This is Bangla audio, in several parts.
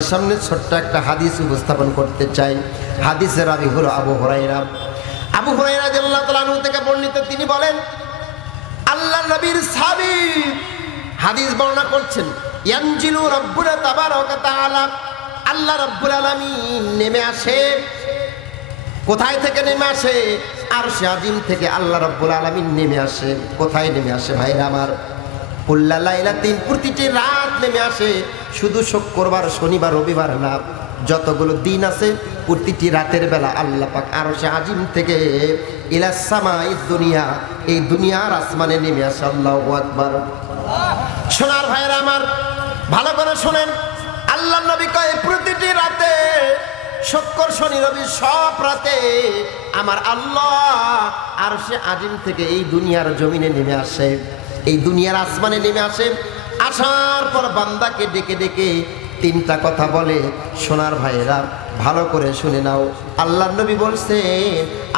সামনে ছোট্ট একটা হাদিস উপস্থাপন করতে চাই। হাদিসের রাবী হলো আবু হুরায়রা। আবু হুরায়রা রাদিয়াল্লাহু তাআলা আনহু থেকে বর্ণিত, তিনি বলেন আল্লাহর নবীর সাহাবী হাদিস বর্ণনা করছেন, ইয়ানজিলু রাব্বুনা তাবারাকা তাআলা, আল্লাহ রাব্বুল আলামিন নেমে আসে। কোথায় থেকে নেমে আসে? আরশে আজিম থেকে আল্লাহ রাব্বুল আলামিন নেমে আসে। কোথায় নেমে আসে ভাইরা আমার? কুল্লা লাইলাতিন, প্রতিটি রাত নেমে আসে। শুধু শুক্রবার, শনিবার, রবিবার না, যতগুলো দিন আছে প্রতিটি রাতের বেলা আল্লাহ পাক আরশে আজিম থেকে ইলাস সামাইদ দুনিয়া, এই দুনিয়ার আসমানে নেমে আসে। আল্লাহু আকবার। সোনার ভাইরা আমার, ভালো করে শুনেন, আল্লাহর নবী কয় প্রতিটি রাতে, শুক্র, শনি, রবি, সব রাতে আমার আল্লাহ আরশে আজিম থেকে এই দুনিয়ার জমিনে নেমে আসে, এই দুনিয়ার আসমানে নেমে আসে। আসার পর বান্দাকে ডেকে ডেকে তিনটা কথা বলে। সোনার ভাইরা ভালো করে শুনে নাও। আল্লাহর নবী বলছে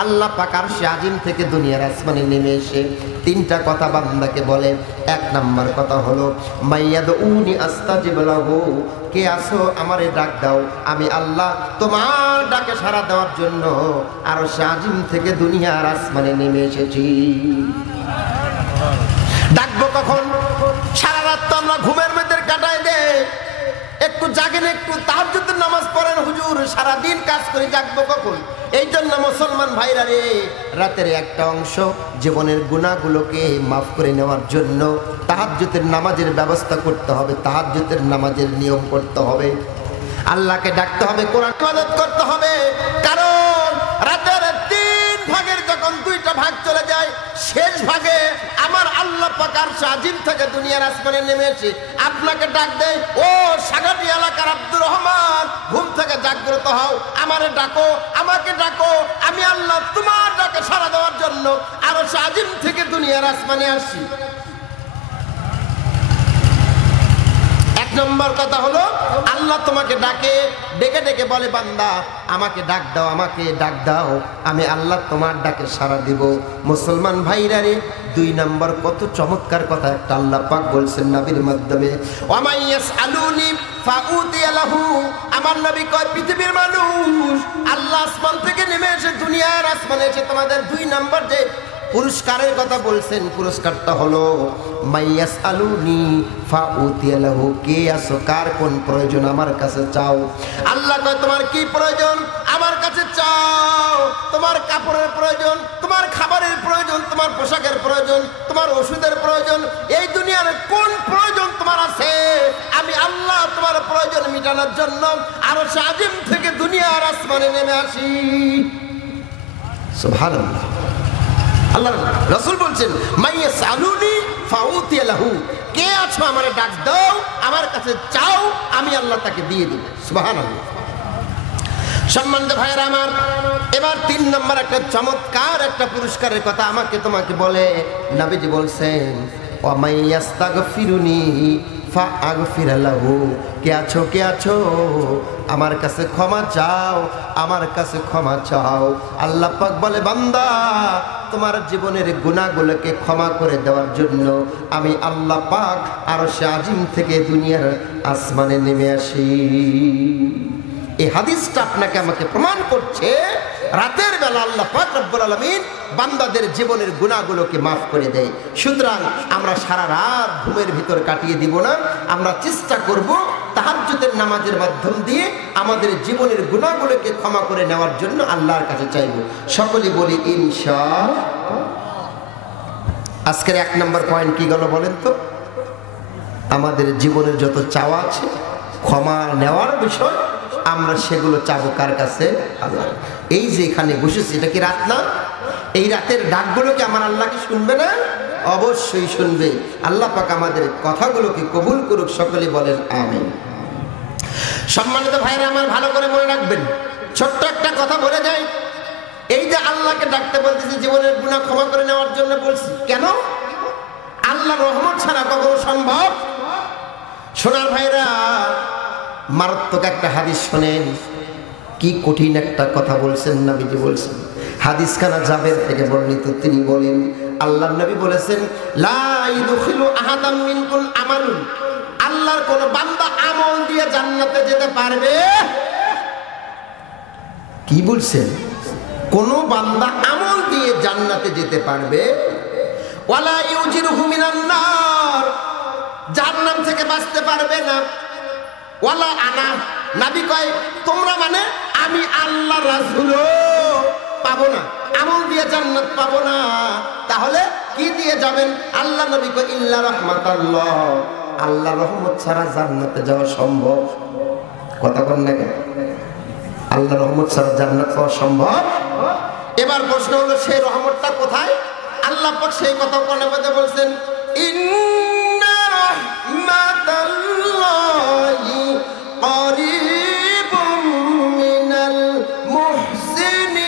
আল্লাহ পাক আরশে আজিম থেকে দুনিয়ার আসমানে নেমে এসে তিনটা কথা বান্দাকে বলে। এক নাম্বার কথা হলো মাইয়াদউনি আস্তাজিব লাহু, কে আসো আমারে ডাক দাও, আমি আল্লাহ তোমার ডাকে সাড়া দেওয়ার জন্য আরশে আজিম থেকে দুনিয়ার আসমানে নেমে এসেছি। ডাকবো কখন? সারা রাত তো আমরা ঘুমের মধ্যে কাটাই দে, একটু জাগেন, একটু তাহাজ্জুদের নামাজ পড়েন হুজুর, সারাদিন কাজ করে, জাগবো কখন? এই জন্য মুসলমান ভাইরা রে, রাতের একটা অংশ জীবনের গুনাহগুলোকে মাফ করে নেওয়ার জন্য তাহাজ্জুদের নামাজের ব্যবস্থা করতে হবে, তাহাজ্জুদের নামাজের নিয়ম করতে হবে, আল্লাহকে ডাকতে হবে, কোরআন ইবাদত করতে হবে। কারণ রাতের 3 ভাগের যখন 2টা ভাগ চলে যায়, শেষ ভাগে আমার আল্লাহ পাক আরশে আজিম থেকে দুনিয়ার আসমানে নেমে এসে আপনাকে ডাক দেয়, ও সাগাটি এলাকার আব্দুর রহমান, ঘুম থেকে জাগ্রত হও, আমারে ডাকো, আমাকে ডাকো, আমি আল্লাহ তোমার ডাকে সাড়া দেওয়ার জন্য আরশে আজিম থেকে দুনিয়ার আসমানে আসি। এক নম্বর কথা হলো আল্লাহ তোমাকে ডাকে, ডেকে ডেকে বলে বান্দা আমাকে ডাক দাও, আমাকে ডাক দাও, আমি আল্লাহ তোমার ডাকে সাড়া দিব। মুসলমান ভাইরা রে, 2 নম্বর কত চমৎকার কথা একটা আল্লাহ পাক বলছেন নবীর মাধ্যমে, ওয়ামাইয়াস আলুনি ফাউতিয়া লাহু। আমার নবী কয় পৃথিবীর মানুষ আল্লাহ আসমান থেকে নেমে এসে দুনিয়ার আসমানে এসে তোমাদের 2 নম্বর যে পুরস্কারের কথা বলছেন, পুরস্কারটা হলো মাইয়াস আলুনি ফাউতিয়া লাহু, কে আসো, কার কোন প্রয়োজন আমার কাছে চাও। আল্লাহ কয় তোমার কি প্রয়োজন আমার কাছে চাও। তোমার কাপড়ের প্রয়োজন, তোমার খাবারের প্রয়োজন, তোমার পোশাকের প্রয়োজন, তোমার ওষুধের প্রয়োজন, এই দুনিয়ার কোন প্রয়োজন তোমার আছে, আমি আল্লাহ তোমার প্রয়োজন মিটানোর জন্য আরশে আজিম থেকে দুনিয়ার আসমানে নেমে আসি। সুবহানাল্লাহ। আল্লাহ রাসূল বলছেন মাইয়াস আলুনি ফাউতিয়া লাহু, কে আছো আমারে ডাক দাও, আমার কাছে চাও, আমি আল্লাহ তাকে দিয়ে দেব। সুবহানাল্লাহ। সম্মানিত ভাইরা আমার, এবার 3 নম্বর একটা চমৎকার একটা পুরস্কারের কথা আমাকে তোমাকে বলে। নবীজি বলছেন ওয়া মাইয়াস্তাগফিরুনি ফাআগফির লাহু, কে আছো, কে আছো আমার কাছে ক্ষমা চাও, আমার কাছে ক্ষমা চাও। আল্লাহ পাক বলে বান্দা তোমার জীবনের গুনাহগুলোকে ক্ষমা করে দেওয়ার জন্য আমি আল্লাহ পাক আরশে আজিম থেকে দুনিয়ার আসমানে নেমে আসি। এই হাদিসটা আপনাকে আমাকে প্রমাণ করছে রাতের বেলা আল্লাহ পাক রব্বুল আলামিন বান্দাদের জীবনের গুনাহগুলোকে মাফ করে দেয়। সুতরাং আমরা সারা রাত ঘুমের ভিতর কাটিয়ে দিব না, আমরা চেষ্টা করব তাহাজ্জুদের নামাজের মাধ্যম দিয়ে আমাদের জীবনের গুনাহগুলোকে ক্ষমা করে নেওয়ার জন্য আল্লাহর কাছে চাইব। সকলে বলি ইনশাআল্লাহ। আজকের 1 নম্বর পয়েন্ট কি গেল বলেন তো? আমাদের জীবনের যত চাওয়া আছে ক্ষমা নেওয়ার বিষয়, আমরা সেগুলো চাবো কার কাছে? আল্লাহ। এই যে এখানে বসেছি, এটা কি রাত না? এই রাতের ডাকগুলোকে আমার আল্লাহকে শুনবে না? অবশ্যই শুনবে। আল্লাহ পাক আমাদের কথাগুলোকে কবুল করুক। সকলে বলেন আমিন। সম্মানিত ভাইরা আমার, ভালো করে মনে রাখবেন, ছোট্ট একটা কথা বলে যাই, এই যে আল্লাহকে ডাকতে বলতেছি জীবনের গুনাহ ক্ষমা করে নেওয়ার জন্য বলছি, কেন? আল্লাহর রহমত ছাড়া কখনো সম্ভব? সোনার ভাইরা, মারাত্মক একটা হাদিস শোনেন, কি কঠিন একটা কথা বলছেন নবীজি বলছেন। হাদিসখানা জাবের থেকে বর্ণিত, তিনি বলেন আল্লাহর নবী বলেছেন লা ইদখিলু আহাদাম মিনকুম আমালুন, আল্লাহর কোন বান্দা আমল দিয়ে জান্নাতে যেতে পারবে? কি বলছেন? কোন বান্দা আমল দিয়ে জান্নাতে যেতে পারবে? ওয়ালা ইউজিরুহু মিনান নার, জাহান্নাম থেকে বাঁচতে পারবে না। ওয়ালা আনা, নবী কয় তোমরা মানে আমি আল্লাহ রাসূলও পাবো না, আমল দিয়ে জান্নাত পাবো না। তাহলে কি দিয়ে যাবেন? আল্লাহ নবী কয় ইল্লা রাহমাতাল্লাহ, আল্লাহ রহমত ছাড়া জান্নাতে যাওয়া সম্ভব। কথা বল না কেন? আল্লাহ রহমত ছাড়া জান্নাত পাওয়া সম্ভব। এবার প্রশ্ন হলো সেই রহমতটা কোথায়? আল্লাহ পাক সেই কথা কোরআনে মধ্যে বলছেন, ইন্না রাহমাতাল্লাহি করিবুম মিনাল মুহসিনিন।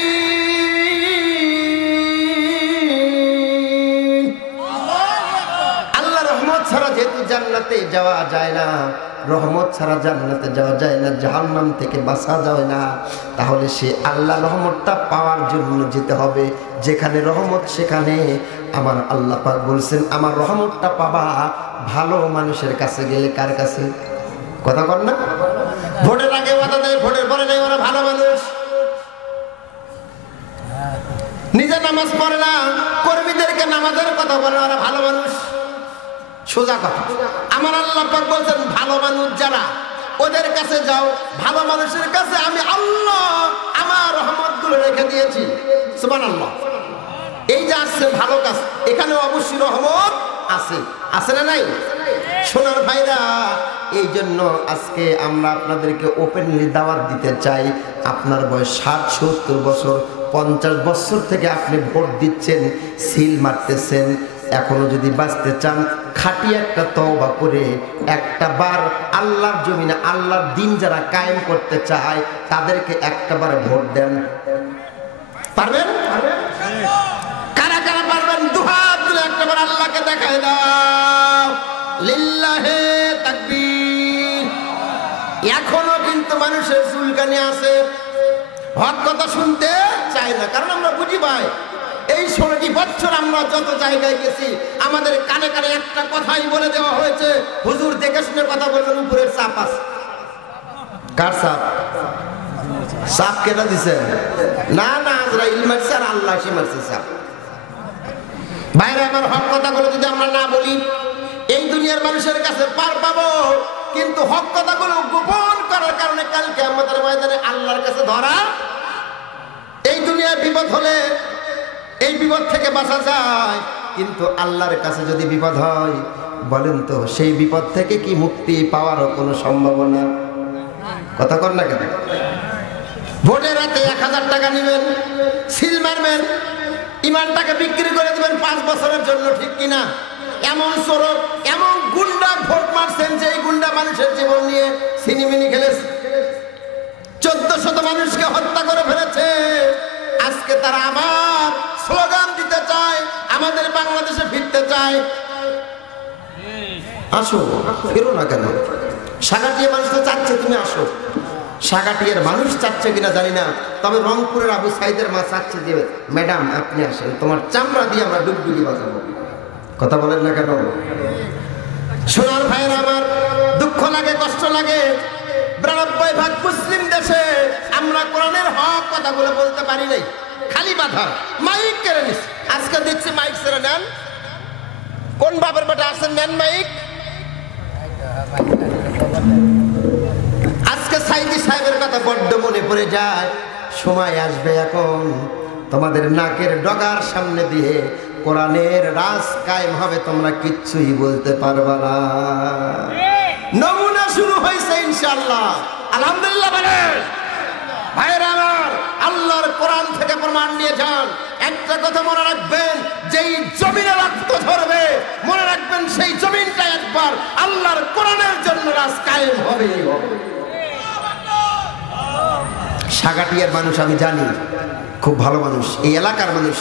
আল্লাহ রহমত ছাড়া যেহেতু জান্নাতে যাওয়া যায় না, রহমত ছাড়া জান্নাতে যাওয়া যায় না, জাহান্নাম থেকে বাঁচা যায় না, তাহলে সে আল্লাহ রহমতটা পাওয়ার জন্য যেতে হবে যেখানে রহমত, সেখানে আমার আল্লাহ পাক বলছেন আমার রহমতটা পাবা ভালো মানুষের কাছে গেলে। কার কাছে? কথা বল না। ভোটের আগে ওয়াদা দেয়, ভোটের পরে নেই ওরা ভালো মানুষ। নিজে নামাজ পড়ে না, কর্মীদেরকে নামাজের কথা বলে ওরা ভালো মানুষ। সোজা কথা। আমার আল্লাহ পাক বলছেন ভালো মানুষ যারা, ওদের কাছে যাও। ভালো মানুষের কাছে আমি আল্লাহ আমার রহমতগুলো রেখে দিয়েছি। সুবহানাল্লাহ। এই যে আসছে ভালো কাজ, এখানে অবশ্যই রহমত আছে, আছে না নাই? সোনার ভাইরা, এই জন্য আজকে আমরা আপনাদেরকে ওপেনলি দাওয়াত দিতে চাই। আপনার বয়স 60-70 বছর, 50 বছর থেকে আপনি ভোট দিচ্ছেন, সিল মারতেছেন, এখনো যদি বাঁচতে চান খাঁটি একটা তওবা করে একটা বার আল্লাহর জমিনে আল্লাহর দিন যারা কায়েম করতে চায় তাদেরকে একটা বার ভোট দেন। পারবেন? কারা কারা পারবেন? দুহাত তুলে একটা বার আল্লাহকে দেখায় দাও। লিল্লাহে তাকবীর। এখনো কিন্তু মানুষের চুলকানি আছে, হক কথা শুনতে চায় না। কারণ আমরা বুঝি ভাই, এই 16টি বছর আমরা যত জায়গায় গেছি আমাদের কানে কানে একটা কথাই বলে দেওয়া হয়েছে, হুজুর দেখে শুনে কথা বলবেন, উপরের চাপ আছে। কার চাপ? চাপ কেটে দিছে? না না, আজরাইল মারছে আর আল্লাহ সে মারছে চাপ। বাইরে আমার হক কথাগুলো যদি আমরা না বলি, এই দুনিয়ার মানুষের কাছে পার পাবো, কিন্তু হক কথাগুলো গোপন করার কারণে কালকে আমাদের ময়দানে আল্লাহর কাছে ধরা। এই দুনিয়ার বিপদ হলে এই বিপদ থেকে বাঁচা যায়, কিন্তু আল্লাহর কাছে যদি বিপদ হয়, বলেন তো সেই বিপদ থেকে কি মুক্তি পাওয়ারও কোনো সম্ভাবনা? কথা কর না কেন? ভোটের রাতে 1000 টাকা নেবেন, সিল মারবেন, ইমানটাকে বিক্রি করে দেবেন 5 বছরের জন্য, ঠিক কিনা? এমন চোরক, এমন গুন্ডা ভোট মারছেন যে এই গুন্ডা মানুষের জীবন নিয়ে সিনিমিনি খেলেছে, 1400 মানুষকে হত্যা করে ফেলেছে। আজকে তারা আবার স্লোগান দিতে চায়, আমাদের বাংলাদেশে ফিরতে চায়। আসো, ফেরো না কেন? সাগাটিয়া মানুষ তো চাচ্ছে তুমি আসো। সাগাটিয়ার মানুষ চাচ্ছে কিনা জানি না, তবে রংপুরের আবু সাইদের মা চাচ্ছে যে ম্যাডাম আপনি আসেন, তোমার চামড়া দিয়ে আমরা ডুবডুবি বাজাবো। কথা বলেন না কেন? সোনার ভাইয়ের আমার, দুঃখ লাগে, কষ্ট লাগে। 92% মুসলিম দেশে আমরা কোরআনের হক কথাগুলো বলতে পারি নাই, খালি বাধা, মাইক কেড়ে নিস। আজকে দেখছি মাইক ছেড়ে নেন। কোন বাবার বেটা আসেন, নেন মাইক। আজকে সাইদি সাহেবের কথা বড্ড মনে পড়ে যায়। সময় আসবে এখন তোমাদের নাকের ডগার সামনে দিয়ে কোরআনের রাজ কায়েম হবে, তোমরা কিচ্ছুই বলতে পারবা না। নমুনা শুরু হয়েছে ইনশাআল্লাহ, আলহামদুলিল্লাহ বলেন। ভাইরা আমার, আল্লাহর কোরআন থেকে প্রমাণ নিয়ে যান। একটা কথা মনে রাখবেন, যেই জমিনে রক্ত ধরবে মনে রাখবেন সেই জমিনটা একবার আল্লাহর কোরআনের জন্য রাজ কায়েম হবে। সাগাটিয়ার মানুষ আমি জানি, খুব ভালো মানুষ, এই এলাকার মানুষ,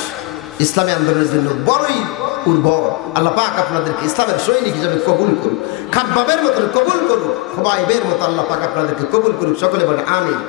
ইসলামী আন্দোলনের জন্য বড়ই উর্বর। আল্লাহ পাক আপনাদেরকে ইসলামের সৈনিক হিসেবে কবুল করুন, খাব্বাবের মতন কবুল করুন, খুবাইবের মতো আল্লাহ পাক আপনাদেরকে কবুল করুন। সকলে বলে আমিন।